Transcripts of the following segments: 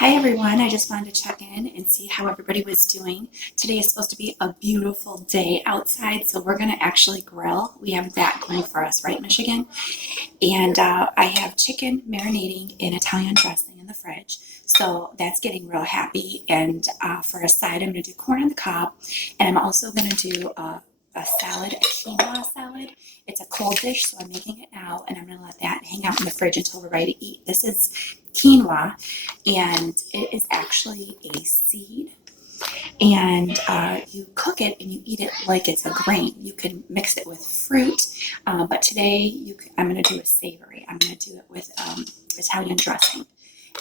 Hi everyone, I just wanted to check in and see how everybody was doing. Today is supposed to be a beautiful day outside, so we're going to actually grill. We have that going for us, right, Michigan? And I have chicken marinating in Italian dressing in the fridge, so that's getting real happy. And for a side, I'm going to do corn on the cob, and I'm also going to do a salad, a quinoa salad. It's a cold dish, so I'm making it now, and I'm going to let that hang out in the fridge until we're ready to eat. This is quinoa, and it is actually a seed, and you cook it and you eat it like it's a grain. You can mix it with fruit, but today I'm going to do a savory. I'm going to do it with Italian dressing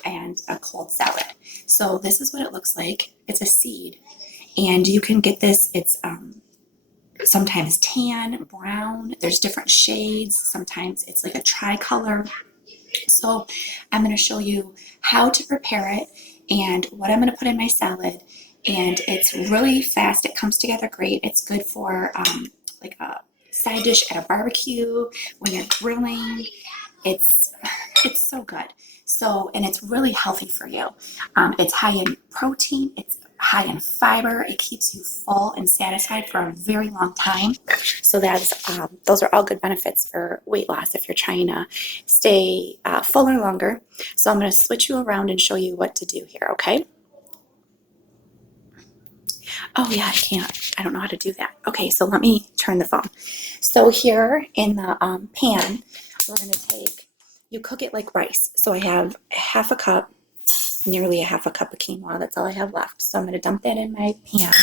and a cold salad. So this is what it looks like. It's a seed, and you can get this. It's sometimes tan, brown. There's different shades. Sometimes it's like a tricolor. So I'm going to show you how to prepare it and what I'm going to put in my salad. And it's really fast. It comes together great. It's good for like a side dish at a barbecue when you're grilling. It's so good. So, and it's really healthy for you. It's high in protein. It's high in fiber. It keeps you full and satisfied for a very long time. So those are all good benefits for weight loss if you're trying to stay fuller longer. So I'm going to switch you around and show you what to do here, okay? Oh yeah, I can't. I don't know how to do that. Okay, so let me turn the phone. So here in the pan, we're going to you cook it like rice. So I have half a cup, nearly a half a cup of quinoa. That's all I have left. So I'm going to dump that in my pan.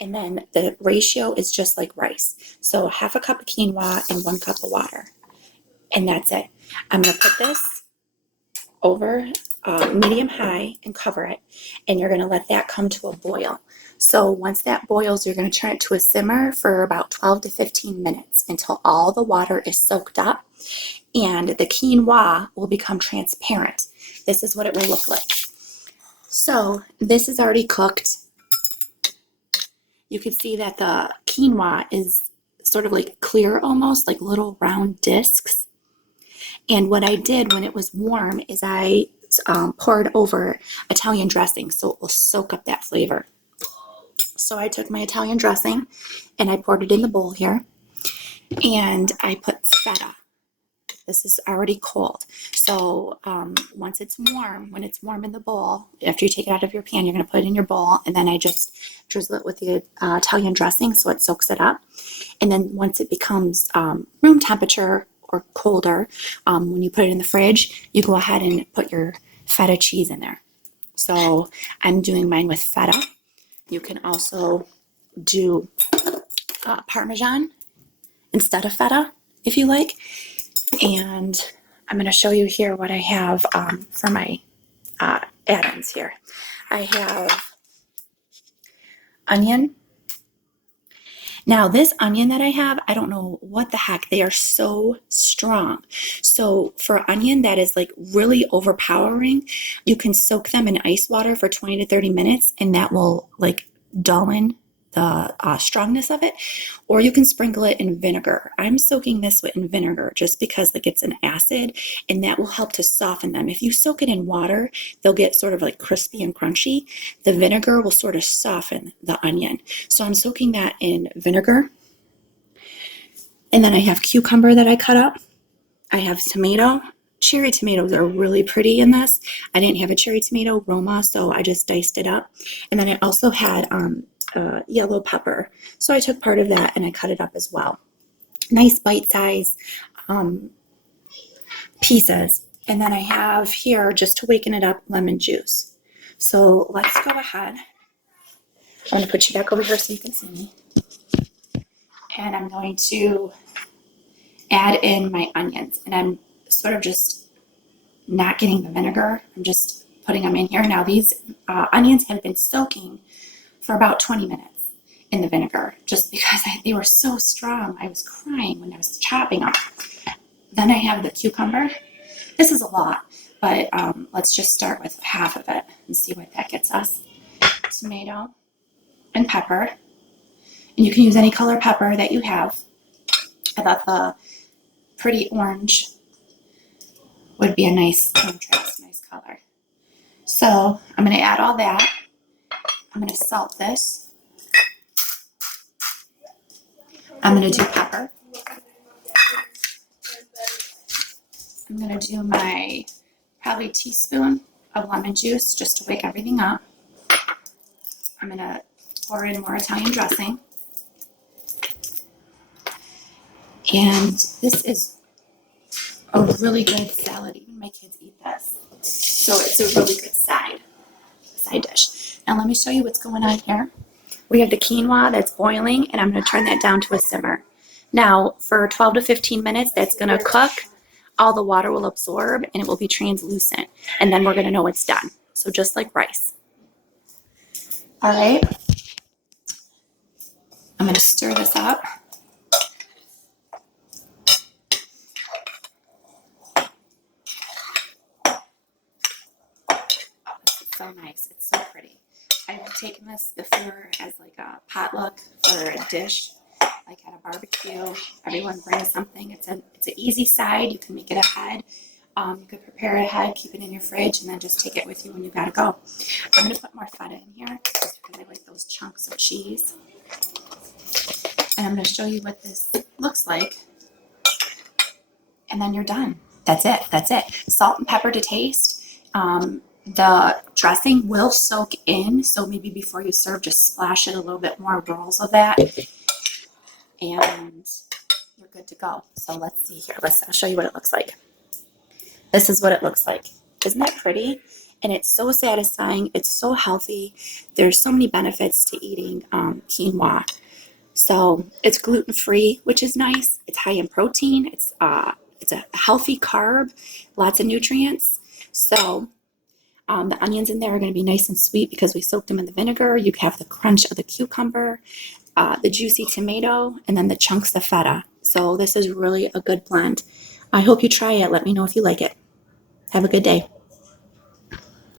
And then the ratio is just like rice. So half a cup of quinoa and 1 cup of water. And that's it. I'm going to put this over medium high and cover it. And you're going to let that come to a boil. So once that boils, you're going to turn it to a simmer for about 12 to 15 minutes until all the water is soaked up and the quinoa will become transparent. This is what it will look like. So this is already cooked. You can see that the quinoa is sort of like clear almost, like little round discs. And what I did when it was warm is I poured over Italian dressing so it will soak up that flavor. So I took my Italian dressing and I poured it in the bowl here. And I put feta. This is already cold. So once it's warm, when it's warm in the bowl, after you take it out of your pan, you're going to put it in your bowl. And then I just drizzle it with the Italian dressing so it soaks it up. And then once it becomes room temperature or colder, when you put it in the fridge, you go ahead and put your feta cheese in there. So I'm doing mine with feta. You can also do Parmesan instead of feta if you like. And I'm going to show you here what I have for my add-ins here. I have onion. Now this onion that I have, I don't know what the heck, they are so strong. So for onion that is like really overpowering, you can soak them in ice water for 20 to 30 minutes and that will like dull the strongness of it, or you can sprinkle it in vinegar. I'm soaking this in vinegar just because like it's an acid and that will help to soften them. If you soak it in water, they'll get sort of like crispy and crunchy. The vinegar will sort of soften the onion. So I'm soaking that in vinegar. And then I have cucumber that I cut up. I have tomato. Cherry tomatoes are really pretty in this. I didn't have a cherry tomato, Roma, so I just diced it up. And then I also had yellow pepper. So I took part of that and I cut it up as well. Nice bite-sized pieces. And then I have here, just to waken it up, lemon juice. So let's go ahead. I'm going to put you back over here so you can see me. And I'm going to add in my onions. And I'm sort of just not getting the vinegar. I'm just putting them in here. Now these onions have been soaking for about 20 minutes in the vinegar just because they were so strong. I was crying when I was chopping them. Then I have the cucumber. This is a lot, but let's just start with half of it and see what that gets us. Tomato and pepper. And you can use any color pepper that you have. I thought the pretty orange would be a nice contrast, nice color. So I'm going to add all that. I'm going to salt this. I'm going to do pepper. I'm going to do my probably teaspoon of lemon juice just to wake everything up. I'm going to pour in more Italian dressing. And this is a really good salad. Even my kids eat this. So it's a really good side dish. Now let me show you what's going on here. We have the quinoa that's boiling, and I'm going to turn that down to a simmer. Now for 12 to 15 minutes, that's going to cook. All the water will absorb and it will be translucent. And then we're going to know it's done. So just like rice. All right. I'm going to stir this up. So nice. It's so pretty. I've taken this before as like a potluck for a dish, like at a barbecue. Everyone brings something. It's an easy side. You can make it ahead. You could prepare it ahead, keep it in your fridge, and then just take it with you when you gotta go. I'm gonna put more feta in here just because I like those chunks of cheese. And I'm gonna show you what this looks like. And then you're done. That's it. That's it. Salt and pepper to taste. The dressing will soak in, so maybe before you serve, just splash it a little bit more rolls of that, and you're good to go. So let's see here. I'll show you what it looks like. This is what it looks like. Isn't that pretty? And it's so satisfying. It's so healthy. There's so many benefits to eating quinoa. So it's gluten-free, which is nice. It's high in protein. It's a healthy carb, lots of nutrients. So the onions in there are going to be nice and sweet because we soaked them in the vinegar. You have the crunch of the cucumber, the juicy tomato, and then the chunks of feta. So this is really a good blend. I hope you try it. Let me know if you like it. Have a good day.